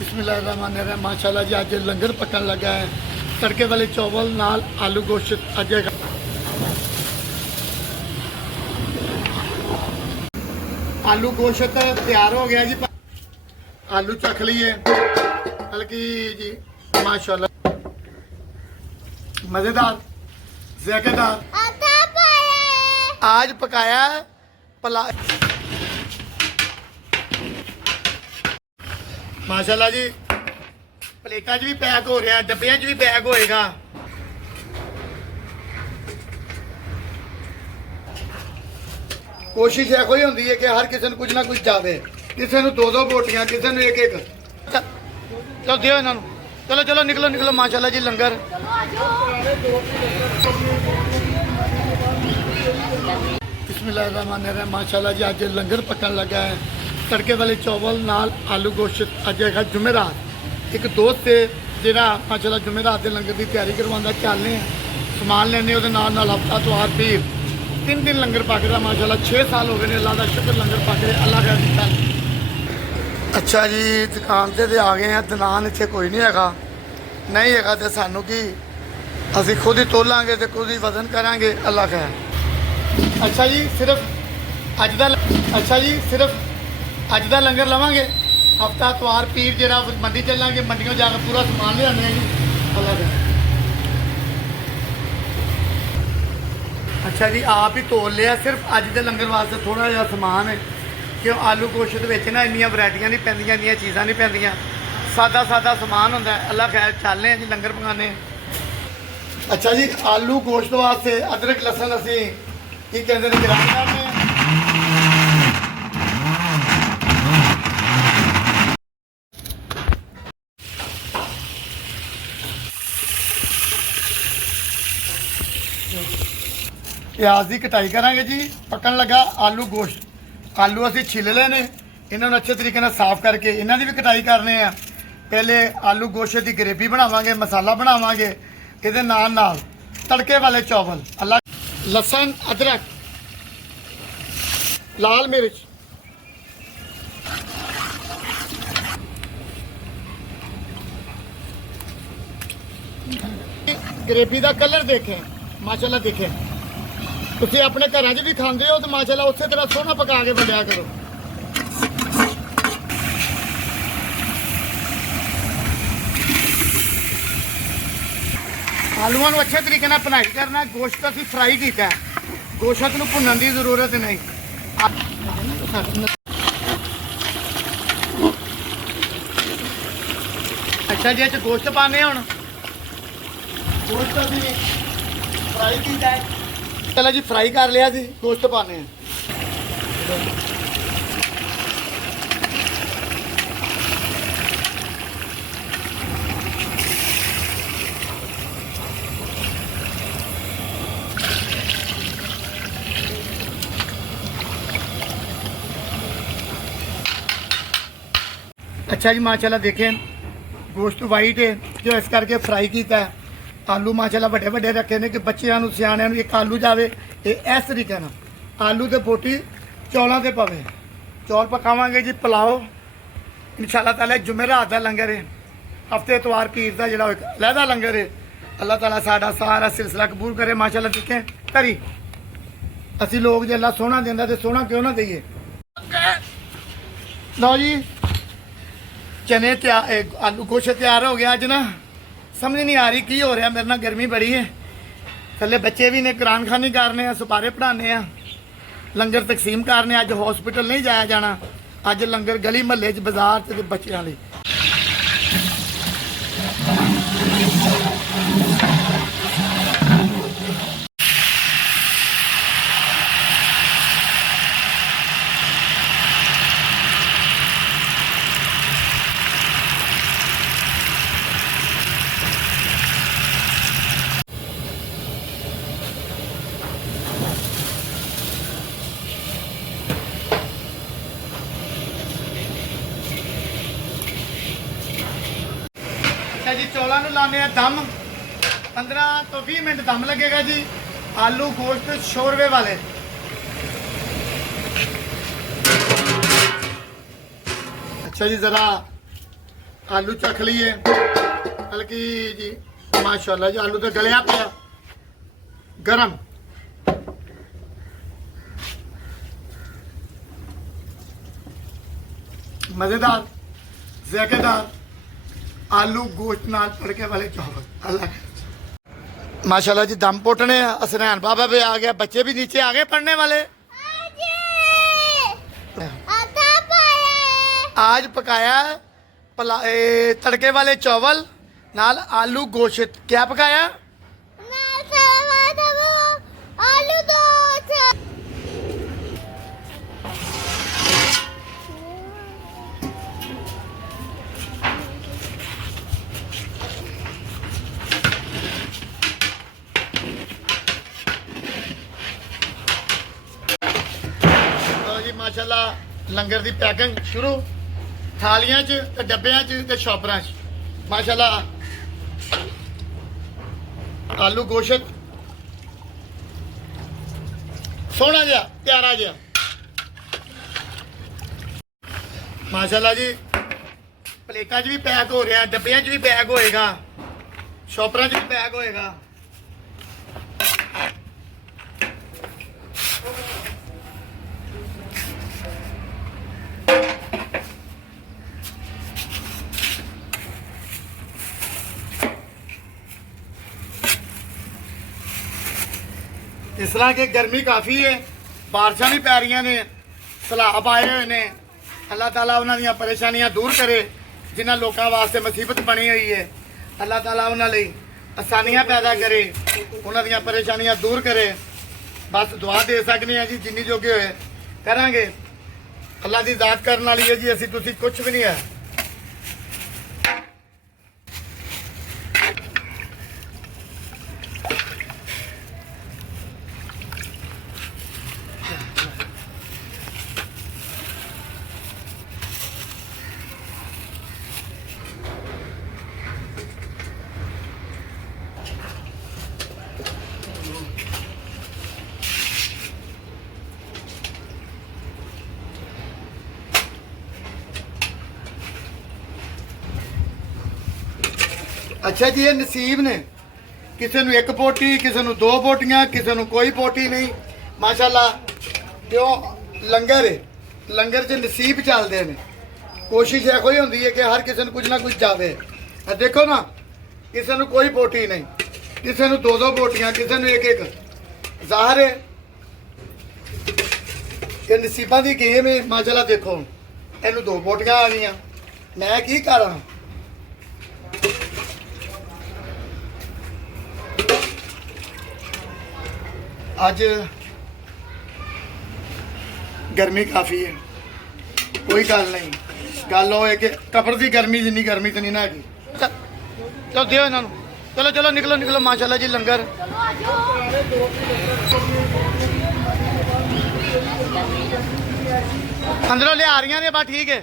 बिस्मिल्लाहिर्रहमानिर्रहीम। माशाल्लाह जी अज लंगर पकन लगा है। तड़के वाले चावल नाल आलू गोश्त अज आलू गोश्त तैयार हो गया जी। आलू चख लिए हल्की जी माशाल्लाह मज़ेदार ज़ायकेदार आज पकाया है पला माशाल्लाह जी। प्लेटा च भी पैक हो रहा है, डब्बिया च भी पैक होएगा। कोशिश ਇਹੋ ਹੀ ਹੁੰਦੀ है कि हर किसी कुछ ना कुछ जावे। किसी ਨੂੰ दो बोटियां, किसी ਨੂੰ एक एक। चलो दियो इन्हों चलो चलो निकलो निकलो। माशाल्लाह जी लंगर बिस्मिल्लाहिर्रहमानिर्रहीम। माशाल्लाह जी अज लंगर पकन लगा है। तड़के वाले चावल नाल आलू गोश्त अज है जुमेरात। एक दोस्त है जिहड़ा माशाल्लाह जुमेरात के लंगर की तैयारी करवांदा। चलने समान लेने वो हफ्ता त्योहार पीर 3 दिन लंगर पकदा। माशाल्लाह 6 साल हो गए अल्लाह का शुक्र लंगर पक रहे अल्लाह का दिता। अच्छा जी दुकान से आ गए हैं। दनान इत्थे कोई नहीं हैगा, नहीं हैगा तो सानू की असीं खुद ही तोलांगे तो खुद ही वजन करांगे अल्लाह का। अच्छा जी सिर्फ अज का लंगर लवांगे। हफ्ता त्योहार पीर जरा मंडी चलांगे, मंडियों जाकर पूरा समान ले आने जी अल्लाह का। अच्छा जी आप ही तोल लिया। सिर्फ अज के लंगर वास्ते थोड़ा जिहा समान है कि आलू गोश्त विच ना इन्नियां वैरायटियां नहीं पैंदियां, इन्नियां चीज़ां नहीं पैंदियां। सादा सादा समान होंदा है। अल्लाह खैर चलने जी लंगर पकाने। अच्छा जी आलू गोश्त वास्ते अदरक लसन असीं की कहते हैं ग्राइंड करने। प्याज की कटाई करांगे जी। पकन लगा आलू गोश्त। आलू असीं छिल लेने, इन्होंने अच्छे तरीके नाल साफ करके इन्हां दी भी कटाई करने आ। पहले आलू गोश्त की ग्रेवी बनावांगे, मसाला बनावांगे। इहदे नाल नाल तड़के वाले चावल अल्लाह लसन अदरक लाल मिर्च ग्रेवी का कलर देखें माशाल्लाह देखें। तुसीं अपने घरां च भी खांदे हो तो माशाल्लाह उस तरह सोहना पका के वंडिया करो। आलूआं नूं अच्छे तरीके नाल भुनाई करना। गोश्त असीं फ्राई कीता है, गोश्त नूं भुनन की जरूरत नहीं। अच्छा जी गोश्त पाने हुण गोश्त असीं फ्राई कीता है। चलो जी फ्राई कर लिया जी, गोश्त पाने हैं। अच्छा जी माशाल्लाह देखें गोश्त वाइट है जो इस करके फ्राई किया है। आलू माशाल्लाह बड़े बड़े रखे ने कि बच्चों सियाणिਆਂ ਨੂੰ एक आलू जाए ये इस तरीके ना आलू तो बोटी चौलों से पवे। चौल पकावांगे जी पुलाओ इंशाअल्लाह ताला। जुमेरात का लंगर है, हफ्ते इतवार पीर का जो अलहदा लंगर है। अल्लाह ताला साडा सारा सिलसिला कबूल करे। माशाल्लाह देखें करी असी लोग जो अल्लाह सोहना देंदा तो सोहना क्यों ना दईए। लो जी चने तैयार, आलू गोश्त तैयार हो गया। अज ना समझ नहीं आ रही की हो रहा। मेरे ना गर्मी बड़ी है, थले बच्चे भी ने कुरान खानी करने, सुपारे पढ़ाने, लंगर तकसीम करने। अज हॉस्पिटल नहीं जाया जाना, अज लंगर गली महल्ले बाजार च बच्चों लिए। जी चौलों लाने दम 15 तो 20 मिनट दम लगेगा जी। आलू गोश्त शोरवे वाले। अच्छा जी ज़रा ਆਲੂ ਚੱਖ ਲਈਏ ਹਲਕੀ ਜੀ। ਮਾਸ਼ਾਅੱਲਾ ਜੀ ਆਲੂ ਤਾਂ ਗਲਿਆ ਪਿਆ ਗਰਮ। मजेदार ज़ायकेदार आलू गोश्त नाल तड़के वाले चावल अल्लाह के। माशाल्लाह जी दम पोटने असरैन बाबा भी आ गया, बच्चे भी नीचे आ गए पढ़ने वाले। आज पकाया तड़के वाले चावल नाल आलू गोश्त। क्या पकाया? माशाल्लाह लंगर की पैकिंग शुरू थालियां च ते डब्बियां च ते शॉपरां च। माशाल्लाह आलू गोश्त सोहना जिहा प्यारा जिहा। माशाल्लाह जी प्लेटां च भी पैक हो रहा, डब्बियां च भी पैक होएगा, शॉपरां च भी पैक होएगा। इस तरह के गर्मी काफ़ी है, बारिशां भी पै रही ने, सैलाब आए हुए ने। अल्लाह ताला उन्हां दीयां परेशानियां दूर करे जिन्हां लोकां वास्ते मुसीबत बनी हुई है। अल्लाह ताला उन्हां लई आसानियां पैदा करे, उन्हां दीयां परेशानियां दूर करे। बस दुआ दे सकने हैं जी, जिन्नी जोगे होए करांगे। अल्लाह दी ज़ात करन वाली है जी, असीं तुसीं कुछ भी नहीं है। अच्छा जी ये नसीब ने, किसी ਨੂੰ एक पोटी, किसी ਨੂੰ 2 पोटियां, किसी ਨੂੰ कोई पोटी नहीं। माशाल्लाह क्यों लंगर है, लंगर च नसीब चलते हैं। कोशिश यह कोई होती है कि हर किसी को कुछ ना कुछ जावे। देखो ना किसी ਨੂੰ कोई पोटी नहीं, किसी ਨੂੰ 2-2 पोटियां, किसी ਨੂੰ 1-1। ज़ाहिर है कि नसीबा की गेम है। माशाल्लाह देखो इनू 2 पोटियां आ गई, मैं की करा। अज गर्मी काफ़ी है, कोई गल नहीं। गल वो है कि कपड़ की गर्मी जिन्नी गर्मी तो नहीं ना हैगी। चलो दियो इन्हों, चलो चलो निकलो निकलो। माशाल्लाह जी लंगर अंदरों लिया रही ने, बस ठीक है।